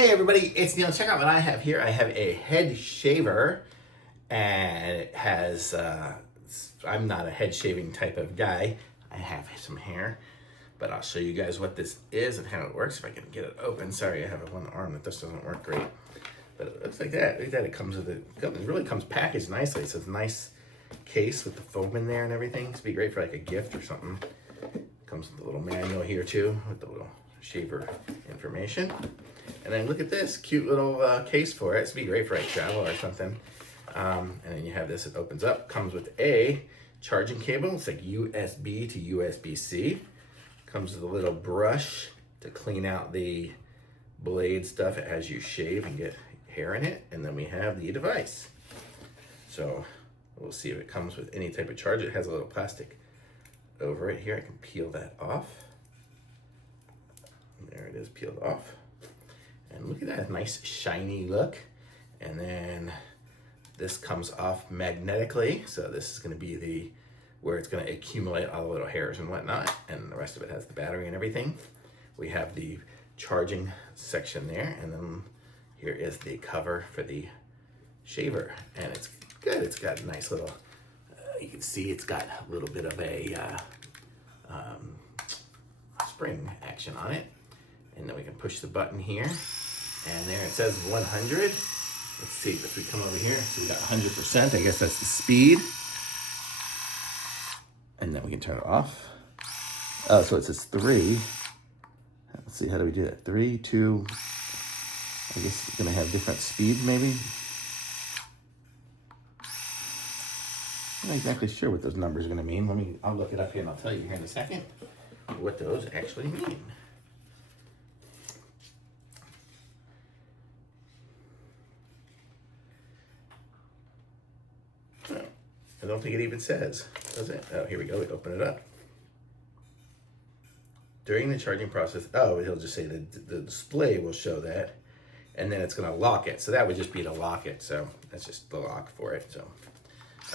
Hey everybody, it's Neil. Check out what I have here. I have a head shaver, and it has, I'm not a head shaving type of guy. I have some hair, but I'll show you guys what this is and how it works if I can get it open. Sorry, I have one arm that this doesn't work great, but it looks like that. Look at that, it comes with it really comes packaged nicely. So it's a nice case with the foam in there and everything. It's be great for like a gift or something. Comes with a little manual here too, with the little shaver information. And then look at this cute little case for it. It's be great for like travel or something. And then you have this, it opens up, comes with a charging cable. It's like USB to USB-C. Comes with a little brush to clean out the blade stuff as you shave and get hair in it. And then we have the device. So we'll see if it comes with any type of charge. It has a little plastic over it here. I can peel that off. There it is, peeled off. And look at that, nice shiny look. And then this comes off magnetically. So this is gonna be where it's gonna accumulate all the little hairs and whatnot. And the rest of it has the battery and everything. We have the charging section there. And then here is the cover for the shaver. And it's good, it's got a nice little, you can see it's got a little bit of a spring action on it. And then we can push the button here. And there it says 100. Let's see if we come over here. So we got 100%, I guess that's the speed. And then we can turn it off. Oh, so it says 3. Let's see, how do we do that? 3, 2, I guess it's gonna have different speeds maybe. I'm not exactly sure what those numbers are gonna mean. I'll look it up here and I'll tell you here in a second what those actually mean. I don't think it even says, does it? Oh, here we go, we open it up. During the charging process, oh, it'll just say the display will show that, and then it's gonna lock it. So that would just be to lock it. So that's just the lock for it, so.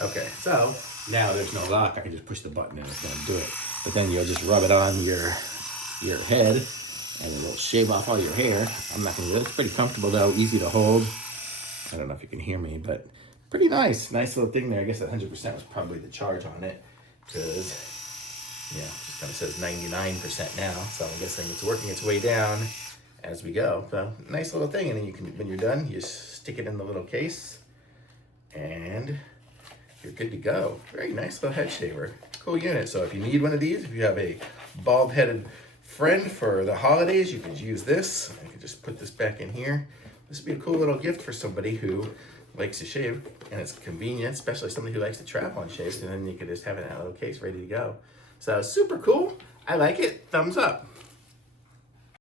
Okay, so now there's no lock. I can just push the button and it's gonna do it. But then you'll just rub it on your head and it'll shave off all your hair. I'm not gonna do it. It's pretty comfortable though, easy to hold. I don't know if you can hear me, but pretty nice. Nice little thing there. I guess that 100% was probably the charge on it because, yeah, it just kind of says 99% now. So I'm guessing it's working its way down as we go. So nice little thing. And then you can, when you're done, you stick it in the little case and you're good to go. Very nice little head shaver. Cool unit. So if you need one of these, if you have a bald-headed friend for the holidays, you could use this. I could just put this back in here. This would be a cool little gift for somebody who likes to shave, and it's convenient, especially somebody who likes to travel and shave, and then you could just have it in that little case ready to go. So super cool. I like it. Thumbs up.